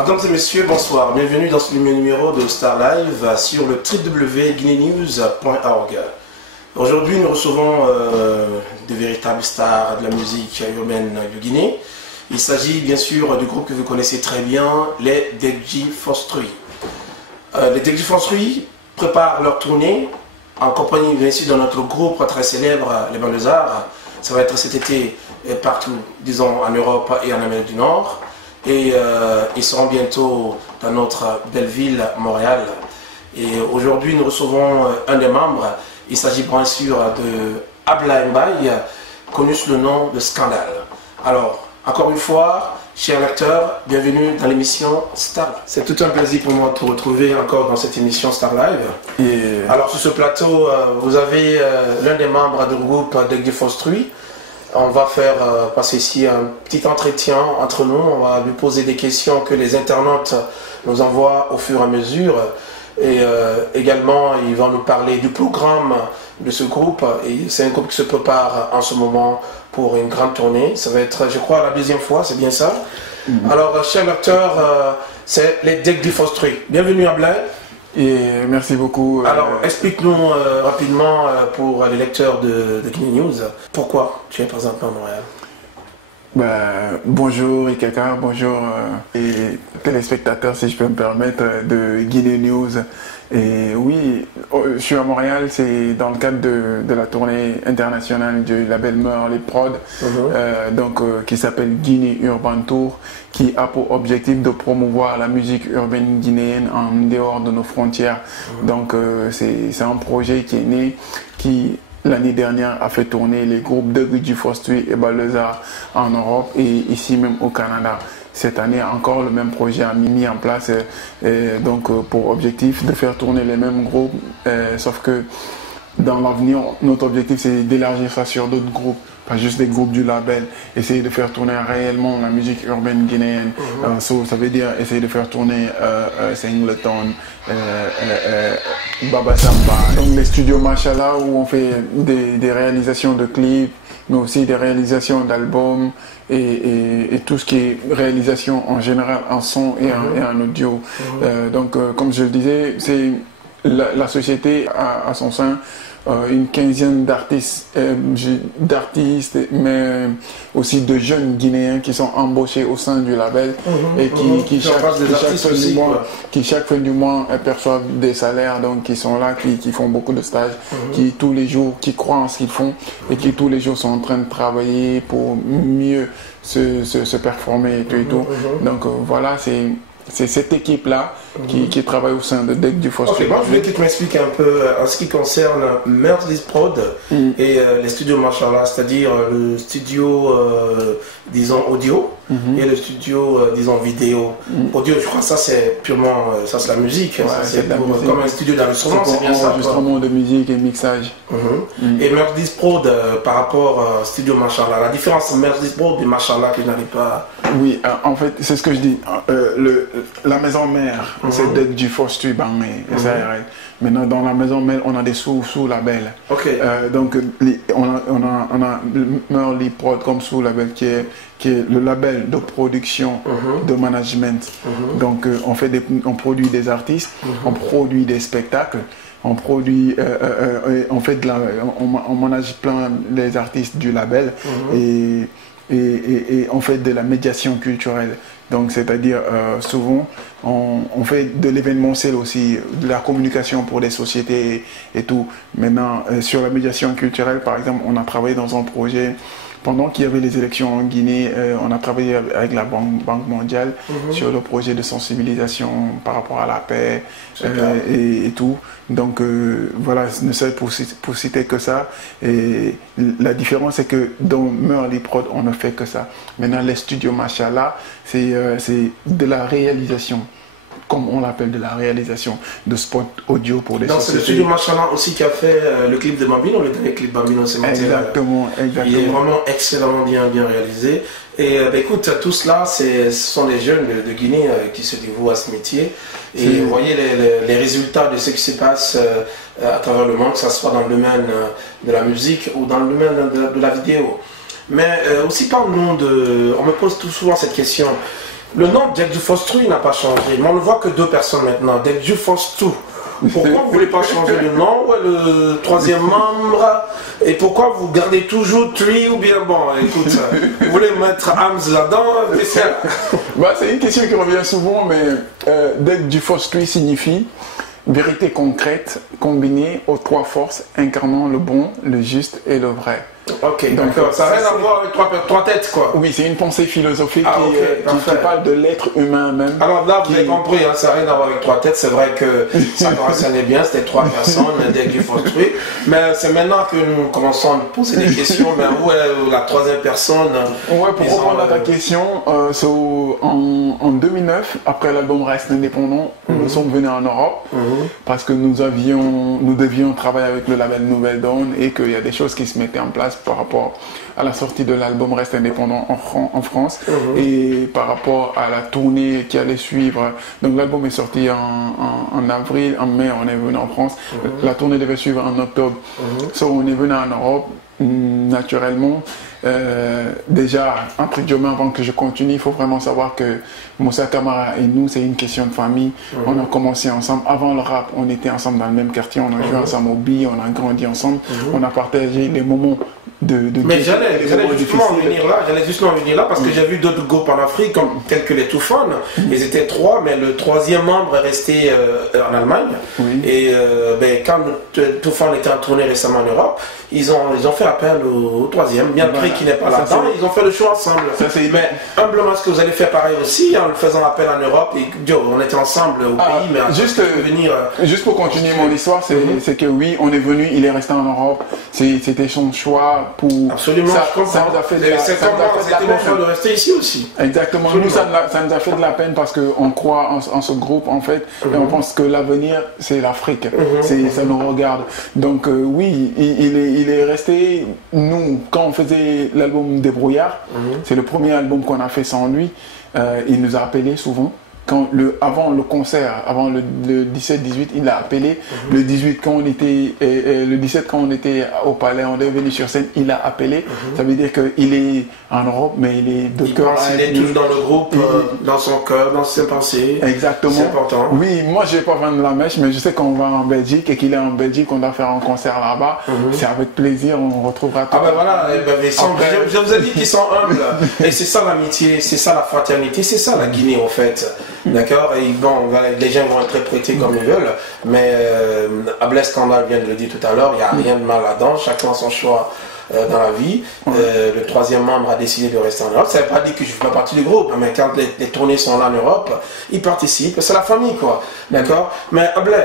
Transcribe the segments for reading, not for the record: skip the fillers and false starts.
Mesdames et messieurs, bonsoir. Bienvenue dans ce numéro de Star Live sur le www.guineanews.org. Aujourd'hui, nous recevons de véritables stars de la musique urbaine de Guinée. Il s'agit bien sûr du groupe que vous connaissez très bien, les Degji Fostri. Les Degji Fostri préparent leur tournée en compagnie bien sûr de notre groupe très célèbre, les Banlieusards. Ça va être cet été partout, disons en Europe et en Amérique du Nord. Et ils seront bientôt dans notre belle ville, Montréal. Et aujourd'hui, nous recevons un des membres. Il s'agit bien sûr de Ablaye Mbaye, connu sous le nom de Scandale. Alors, encore une fois, cher lecteur, bienvenue dans l'émission Star. C'est tout un plaisir pour moi de te retrouver encore dans cette émission Star Live. Alors, sur ce plateau, vous avez l'un des membres du groupe Degji Fostri. On va faire passer ici un petit entretien entre nous. On va lui poser des questions que les internautes nous envoient au fur et à mesure. Et également, ils vont nous parler du programme de ce groupe. Et c'est un groupe qui se prépare en ce moment pour une grande tournée. Ça va être, je crois, la deuxième fois, c'est bien ça. Alors, cher lecteur, c'est les Degji Fostri. Bienvenue à Blain. Et merci beaucoup. Alors, explique-nous rapidement pour les lecteurs de Guinea News, pourquoi tu es présentement à Montréal. Bonjour Ikeka, bonjour et téléspectateurs, si je peux me permettre, de Guinea News. Et oui, je suis à Montréal, c'est dans le cadre de la tournée internationale du label Merly Prod, qui s'appelle Guinée Urban Tour, qui a pour objectif de promouvoir la musique urbaine guinéenne en dehors de nos frontières. Donc c'est un projet qui est né, qui l'année dernière a fait tourner les groupes de Degji Fostri et Banlieusards en Europe et ici même au Canada. Cette année encore, le même projet a mis en place pour objectif de faire tourner les mêmes groupes, sauf que dans l'avenir, notre objectif c'est d'élargir ça sur d'autres groupes, pas juste des groupes du label, essayer de faire tourner réellement la musique urbaine guinéenne. Ça veut dire essayer de faire tourner Singleton, Baba Samba. Donc les studios Machala où on fait des réalisations de clips, mais aussi des réalisations d'albums et tout ce qui est réalisation en général en son et en audio. Comme je le disais, c'est la société a à son sein une quinzaine d'artistes, mais aussi de jeunes Guinéens qui sont embauchés au sein du label et qui chaque fin du mois perçoivent des salaires, donc qui sont là, qui font beaucoup de stages, qui tous les jours, qui croient en ce qu'ils font et qui tous les jours sont en train de travailler pour mieux se performer et tout. Donc voilà, c'est cette équipe-là qui travaille au sein de Degji Fostri. Moi, je voulais que tu m'expliques un peu en ce qui concerne Merly Prod et les studios Machala, c'est-à-dire le studio, disons, audio et le studio, disons, vidéo. Audio, je crois que ça, c'est purement, ça c'est la musique. C'est comme un studio d'enregistrement, c'est bien ça. Enregistrement de musique et mixage. Et Merly Prod par rapport au studio Machala, la différence entre Merly Prod et Machala que je n'arrive pas... Oui, en fait, c'est ce que je dis. La maison mère, c'est Degji Fostri Bangé, Maintenant, dans la maison mère, on a des sous-labels. Donc, on a Merly Prod comme sous-label qui est le label de production, de management. Donc, on produit des artistes, on produit des spectacles. On produit, on manage plein les artistes du label et on fait de la médiation culturelle. Donc, c'est-à-dire, souvent, on fait de l'événementiel aussi, de la communication pour des sociétés et tout. Maintenant, sur la médiation culturelle, par exemple, on a travaillé dans un projet. Pendant qu'il y avait les élections en Guinée, on a travaillé avec la Banque mondiale sur le projet de sensibilisation par rapport à la paix et tout. Donc voilà, ne serait pour citer que ça. Et la différence, c'est que dans Merly Prod, on ne fait que ça. Maintenant, les studios Machala, c'est de la réalisation. Comme on l'appelle, de la réalisation de spots audio pour les sociétés. C'est le studio Machala aussi qui a fait le clip de Bambino, le dernier clip Bambino, c'est exactement. Il est vraiment excellemment bien réalisé. Et écoute, tout cela, ce sont les jeunes de Guinée qui se dévouent à ce métier. Et vous voyez les résultats de ce qui se passe à travers le monde, que ce soit dans le domaine de la musique ou dans le domaine de la vidéo. Mais aussi parle-nous de... On me pose tout souvent cette question. Le nom Dekji Force 3 n'a pas changé, mais on ne voit que 2 personnes maintenant, Dekji Force 2. Pourquoi vous ne voulez pas changer le nom, le troisième membre? Et pourquoi vous gardez toujours 3 ou bien bon, écoute, vous voulez mettre Arms là-dedans? C'est une question qui revient souvent, mais Dekji Force 3 signifie vérité concrète combinée aux 3 forces incarnant le bon, le juste et le vrai. Ok, d'accord. Ça n'a rien à voir avec 3 têtes, quoi. Oui, c'est une pensée philosophique qui parle de l'être humain même. Alors là, vous avez compris, hein, ça n'a rien à voir avec 3 têtes. C'est vrai que ça correspondait bien, c'était 3 personnes, Dekji Force 3. Mais c'est maintenant que nous commençons à nous poser des questions. Mais où est la 3e personne? Ouais, pour répondre à ta question, en 2009, après l'album Reste Indépendant, nous sommes venus en Europe parce que nous devions travailler avec le label Nouvelle Dawn et qu'il y a des choses qui se mettaient en place par rapport à la sortie de l'album Reste Indépendant en France et par rapport à la tournée qui allait suivre. Donc l'album est sorti en avril, en mai on est venu en France. La tournée devait suivre en octobre. On est venu en Europe naturellement. Déjà, entre guillemets, avant que je continue, il faut vraiment savoir que Moussa Camara et nous, c'est une question de famille. On a commencé ensemble. Avant le rap, on était ensemble dans le même quartier, on a joué ensemble au billes, on a grandi ensemble, on a partagé les moments mais j'allais justement en venir là parce que j'ai vu d'autres groupes en Afrique tels que les Toufan. Ils étaient 3, mais le 3e membre est resté en Allemagne. Et quand Toufan était en tournée récemment en Europe, ils ont fait appel au 3e, bien près qu'il n'est pas là-dedans, ils ont fait le choix ensemble. Mais humblement, est-ce que vous allez faire pareil aussi en le faisant appel en Europe et on était ensemble au pays, mais juste pour continuer mon histoire, c'est que oui, on est venu, il est resté en Europe, c'était son choix. Absolument, je comprends. C'était mon choix de rester ici aussi. Exactement. Nous, ça nous a fait de la peine parce qu'on croit en ce groupe en fait et on pense que l'avenir c'est l'Afrique. Ça nous regarde. Donc oui, il est resté. Nous, quand on faisait l'album Débrouillard, c'est le premier album qu'on a fait sans lui. Il nous a appelés souvent. Avant le concert, avant le 17-18, il l'a appelé. Le 18 quand on était, le 17 quand on était au Palais, on est venu sur scène, il l'a appelé. Ça veut dire qu'il est en Europe, mais il est de cœur. Il est toujours dans le groupe, dans son cœur, dans ses pensées. Exactement. C'est important. Oui, moi je vais pas vendre la mèche, mais je sais qu'on va en Belgique et qu'il est en Belgique, on doit faire un concert là-bas. C'est avec plaisir, on retrouvera tout. Ah ben voilà, je vous ai dit qu'ils sont humbles. Et c'est ça l'amitié, c'est ça la fraternité, c'est ça la Guinée en fait. D'accord. Et bon, les gens vont interpréter comme ils veulent, mais Ablès Scandal vient de le dire tout à l'heure, il n'y a rien de mal là-dedans, chacun a son choix dans la vie. Le 3e membre a décidé de rester en Europe. Ça ne veut pas dire que je ne fais pas partie du groupe, mais quand les tournées sont là en Europe, ils participent, c'est la famille quoi. D'accord. Mais Ablès,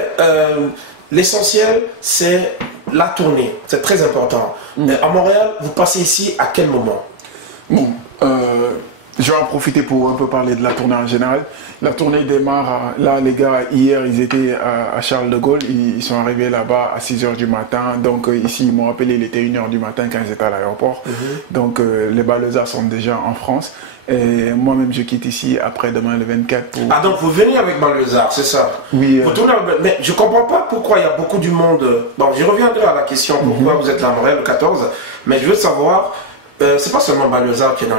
l'essentiel c'est la tournée, c'est très important. À Montréal, vous passez ici à quel moment? Bon, je vais en profiter pour un peu parler de la tournée en général. La tournée démarre, là les gars, hier ils étaient à Charles de Gaulle, ils sont arrivés là-bas à 6h du matin, donc ici ils m'ont rappelé, il était 1h du matin quand ils étaient à l'aéroport, donc les Balezas sont déjà en France, et moi-même je quitte ici après-demain le 24 pour... Ah donc vous venez avec Balezas, c'est ça? Oui. Vous tournez, mais je ne comprends pas pourquoi il y a beaucoup du monde, bon je reviendrai à la question pourquoi vous êtes là à Montréal le 14, mais je veux savoir... c'est pas seulement Balezas qui est dans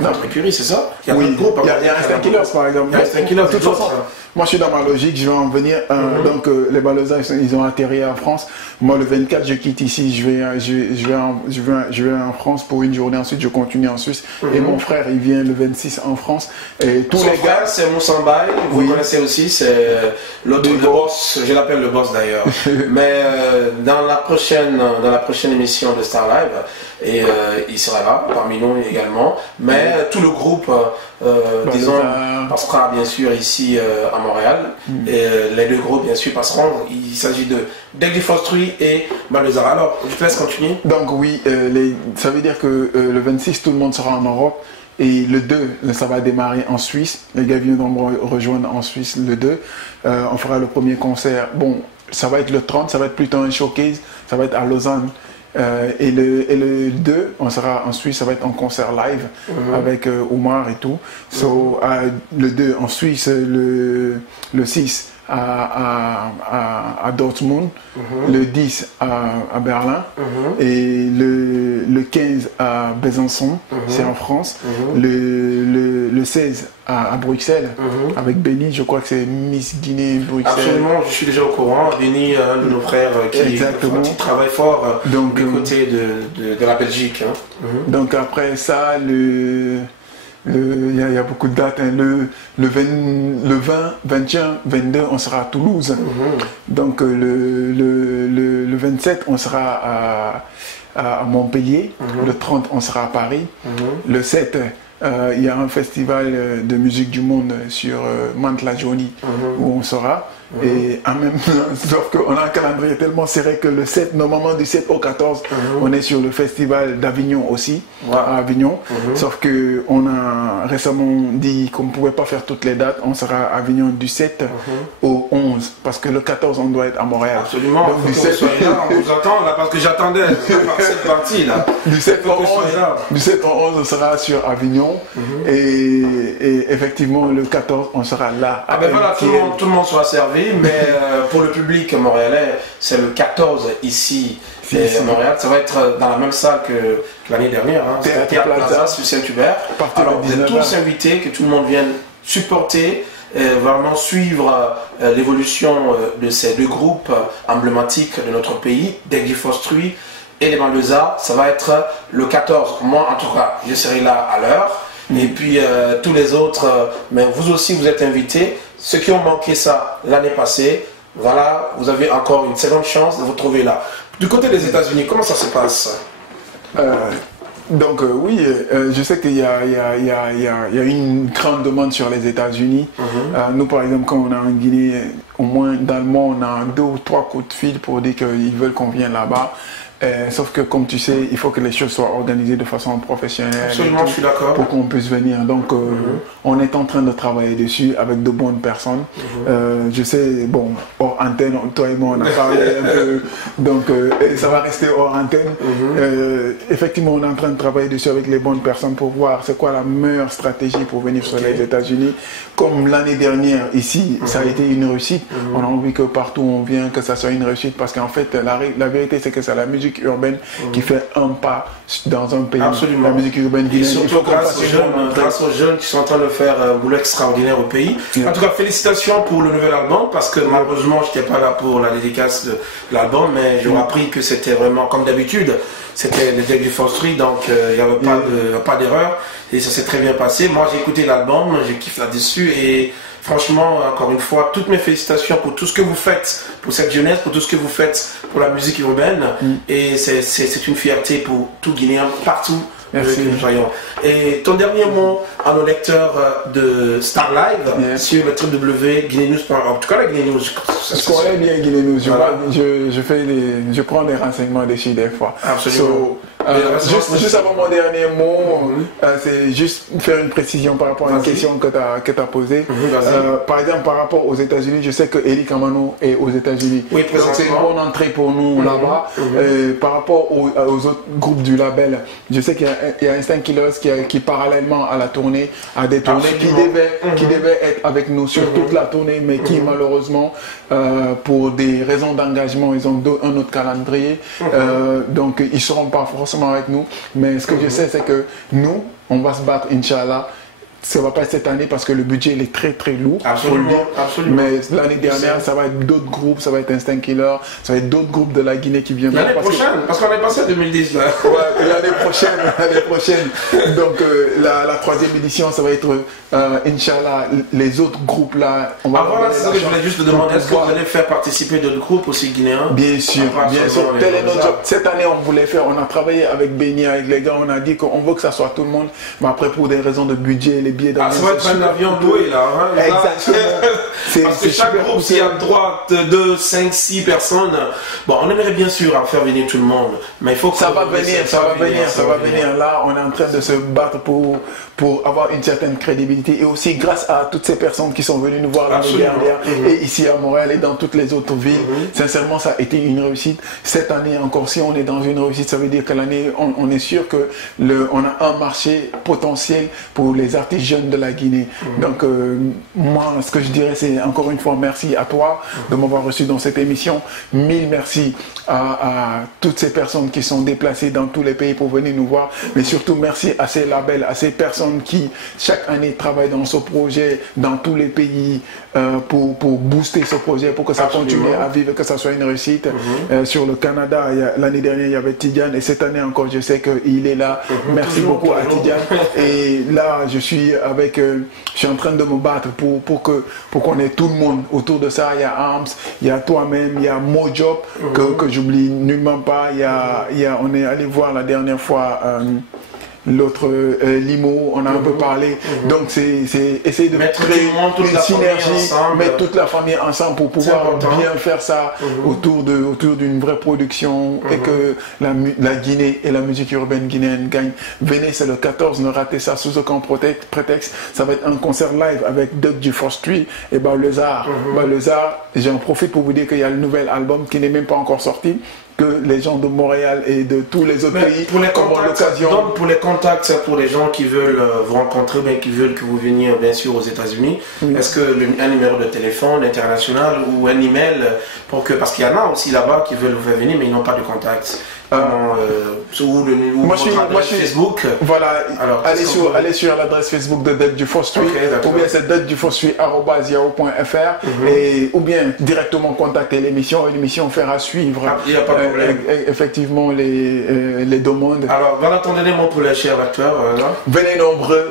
notre écurie, c'est ça? Il y a d'autres groupes. Il y a Instinct Killers par exemple. De toute façon, moi je suis dans ma logique, je vais en venir. Donc les Balezas ils ont atterri en France. Moi le 24 je quitte ici, je vais en France pour une journée, ensuite je continue en Suisse. Et mon frère il vient le 26 en France. Et tous les gars, c'est Moussambaï, vous connaissez aussi, c'est l'autre, le boss, je l'appelle le boss d'ailleurs. Mais dans la prochaine émission de Star Live, et il sera là parmi nous également, mais tout le groupe disons passera bien sûr ici à Montréal, et les 2 groupes bien sûr passeront. Il s'agit de Dekji Force 3 et Balezas. Alors je te laisse continuer. Donc oui, ça veut dire que le 26 tout le monde sera en Europe. Et le 2, ça va démarrer en Suisse. Les gars viendront me rejoindre en Suisse le 2. On fera le premier concert. Bon, ça va être le 30, ça va être plutôt un showcase. Ça va être à Lausanne. Et le 2, on sera en Suisse, ça va être un concert live avec Omar et tout. Le 2 en Suisse, le 6 à Dortmund, le 10 à Berlin et le 15 à Besançon, c'est en France, le 16 à Bruxelles, avec Benny, je crois que c'est Miss Guinée Bruxelles. Absolument, je suis déjà au courant. Benny, un de nos frères qui travaille fort du côté de la Belgique. Hein. Donc après ça, il y a beaucoup de dates. Hein. Le 20, 21, 22, on sera à Toulouse. Donc le 27, on sera à Montpellier. Le 30, on sera à Paris. Le 7, il y a un festival de musique du monde sur Mantes-la-Jolie où on sera. Et en même temps, sauf qu'on a un calendrier tellement serré que le 7, normalement du 7 au 14, on est sur le festival d'Avignon aussi, à Avignon. Sauf qu'on a récemment dit qu'on ne pouvait pas faire toutes les dates. On sera à Avignon du 7 au 11, parce que le 14, on doit être à Montréal. Absolument, donc, du 7 là, on vous attend là, parce que j'attendais cette partie là. Du 7 au 11, on sera sur Avignon. Et effectivement, le 14, on sera là. Ah ben voilà, tout le monde sera servi. Mais pour le public montréalais, c'est le 14 ici à Montréal. Ça va être dans la même salle que l'année dernière. Hein. C'était Théâtre Plaza sur Saint-Hubert. Alors vous êtes tous invités, que tout le monde vienne supporter, vraiment suivre l'évolution de ces deux groupes emblématiques de notre pays, Deji Fostruy et les Malveza. Ça va être le 14. Moi en tout cas, je serai là à l'heure. Et puis tous les autres, mais vous aussi vous êtes invités. Ceux qui ont manqué ça l'année passée, voilà, vous avez encore une seconde chance de vous trouver là. Du côté des États-Unis, comment ça se passe? Donc oui, je sais qu'il y a une grande demande sur les États-Unis. Nous par exemple, quand on est en Guinée, au moins dans le mois, on a 2 ou 3 coups de fil pour dire qu'ils veulent qu'on vienne là-bas. Sauf que comme tu sais, il faut que les choses soient organisées de façon professionnelle. Absolument, je suis d'accord. Pour qu'on puisse venir. Donc on est en train de travailler dessus avec de bonnes personnes. Je sais, bon, hors antenne, toi et moi on a parlé un peu. Donc ça va rester hors antenne. Effectivement, on est en train de travailler dessus avec les bonnes personnes pour voir c'est quoi la meilleure stratégie pour venir sur les États-Unis. Comme l'année dernière ici, ça a été une réussite. On a envie que partout où on vient, que ça soit une réussite, parce qu'en fait la vérité c'est que c'est la musique urbaine qui fait un pas dans un pays. Absolument. La musique urbaine guinéenne. Et surtout grâce aux jeunes qui sont en train de faire un boulot extraordinaire au pays. En tout cas, félicitations pour le nouvel album, parce que malheureusement je n'étais pas là pour la dédicace de l'album, mais j'aurais appris que c'était vraiment comme d'habitude. C'était le Deji Fostruy, donc il n'y avait pas d'erreur et ça s'est très bien passé. Moi j'ai écouté l'album, j'ai kiffé là-dessus et franchement, encore une fois, toutes mes félicitations pour tout ce que vous faites pour cette jeunesse, pour tout ce que vous faites pour la musique urbaine. Et c'est une fierté pour tout Guinéen, partout où nous soyons. Et ton dernier mot à nos lecteurs de Star Live sur le www.guinenews.org. En tout cas, la Guinée News. Je connais bien Guinée News. Je prends des renseignements dessus des fois. Absolument. Juste avant mon dernier mot, c'est juste faire une précision par rapport à une question que tu as posée. Par exemple, par rapport aux États-Unis, je sais que Eli Kamano est aux États-Unis. Oui, donc c'est une bonne entrée pour nous là-bas. Par rapport aux autres groupes du label, je sais qu'il y a Instinct Killers qui parallèlement à la tournée a des tournées qui devaient être avec nous sur toute la tournée, mais qui malheureusement, pour des raisons d'engagement, ils ont un autre calendrier. Donc ils ne seront pas forcément avec nous, mais ce que je sais c'est que nous on va se battre, Inch'Allah. Ça va pas être cette année parce que le budget il est très très lourd. Absolument. Mais l'année dernière, ça va être d'autres groupes, ça va être Instinct Killer, ça va être d'autres groupes de la Guinée qui viendront. L'année prochaine, parce qu'on est passé en 2010 là. Ouais, l'année prochaine. Donc la 3e édition, ça va être Inch'Allah, les autres groupes là. Voilà, c'est ça que je voulais juste te demander. Est-ce que vous allez faire participer d'autres groupes aussi guinéens? Bien sûr, bien sûr. Tel est notre job. Cette année, on voulait faire, on a travaillé avec Benny, avec les gars, on a dit qu'on veut que ça soit tout le monde, mais après pour des raisons de budget, les billets d'avion. Ça va être un avion loué là. Hein, exactement. Parce que chaque groupe, s'il y a droit de 2, 5, 6 personnes, bon, on aimerait bien sûr faire venir tout le monde, mais il faut que ça va venir. Là, on est en train de se battre pour avoir une certaine crédibilité et aussi grâce à toutes ces personnes qui sont venues nous voir l'année dernière et ici à Montréal et dans toutes les autres villes. Sincèrement, ça a été une réussite. Cette année encore, si on est dans une réussite, ça veut dire que l'année, on est sûr que on a un marché potentiel pour les artistes jeunes de la Guinée. Donc moi, ce que je dirais, c'est encore une fois merci à toi de m'avoir reçu dans cette émission. Mille merci à toutes ces personnes qui sont déplacées dans tous les pays pour venir nous voir, mais surtout merci à ces labels, à ces personnes qui chaque année travaillent dans ce projet dans tous les pays pour booster ce projet, pour que ça continue à vivre, que ça soit une réussite. Sur le Canada, l'année dernière il y avait Tidiane et cette année encore je sais qu'il est là. Merci beaucoup à Tidiane. Et là je suis en train de me battre pour qu'on ait tout le monde autour de ça. Il y a Arms, il y a toi-même, il y a Mojob que j'oublie nullement pas. On est allé voir la dernière fois l'autre Limo, on a un peu parlé. Donc c'est essayer de créer une synergie, mettre toute la famille ensemble pour pouvoir bien faire ça autour d'une vraie production et que la Guinée et la musique urbaine guinéenne gagnent. Venez, c'est le 14, ne ratez ça sous aucun prétexte. Ça va être un concert live avec Doug Forestry et Balezar. Balezar, j'en profite pour vous dire qu'il y a le nouvel album qui n'est même pas encore sorti, que les gens de Montréal et de tous les autres pays pour les contacts, c'est pour les gens qui veulent vous rencontrer, bien qui veulent que vous veniez bien sûr aux États-Unis. Est-ce que un numéro de téléphone international ou un email parce qu'il y en a aussi là-bas qui veulent vous faire venir mais ils n'ont pas de contact. Moi je suis Facebook. Voilà, allez sur l'adresse Facebook de Doug Forestry, ou bien c'est dougforestry@yahoo.fr ou bien directement contacter l'émission et l'émission fera suivre effectivement les demandes. Alors voilà ton dernier mot pour les chers acteurs. Venez nombreux,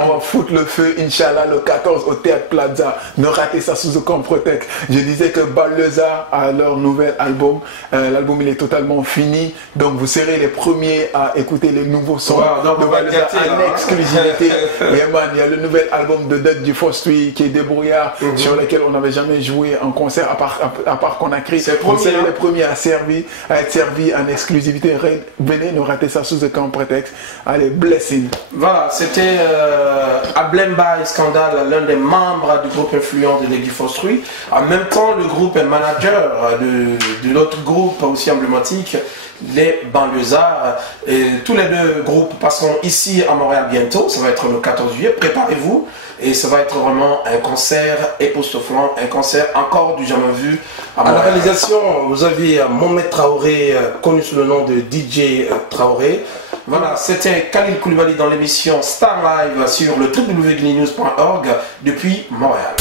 on va foutre le feu Inch'Allah le 14 au Théâtre Plaza. Ne ratez ça sous aucun prétexte. Je disais que Baleza a leur nouvel album. L'album il est totalement fini. Donc vous serez les premiers à écouter les nouveaux sons de Baleza en exclusivité. Il y a le nouvel album de Doug Forestry qui est Débrouillard, sur lequel on n'avait jamais joué en concert à part qu'on a créé. Vous serez les premiers à être servis en exclusivité. Venez, ne ratez ça sous aucun prétexte. Allez, blessing. Voilà, c'était Ablemba Scandal, l'un des membres du groupe influent de Doug Forestry. En même temps, le groupe est manager de l'autre groupe aussi emblématique, les Banlieusards. Et tous les deux groupes passeront ici à Montréal bientôt. Ça va être le 14 juillet. Préparez-vous. Et ça va être vraiment un concert époustouflant, un concert encore du jamais vu. À la réalisation, vous aviez Mohamed Traoré, connu sous le nom de DJ Traoré. Voilà, c'était Khalil Koulibaly dans l'émission Star Live sur le www.guineanews.org depuis Montréal.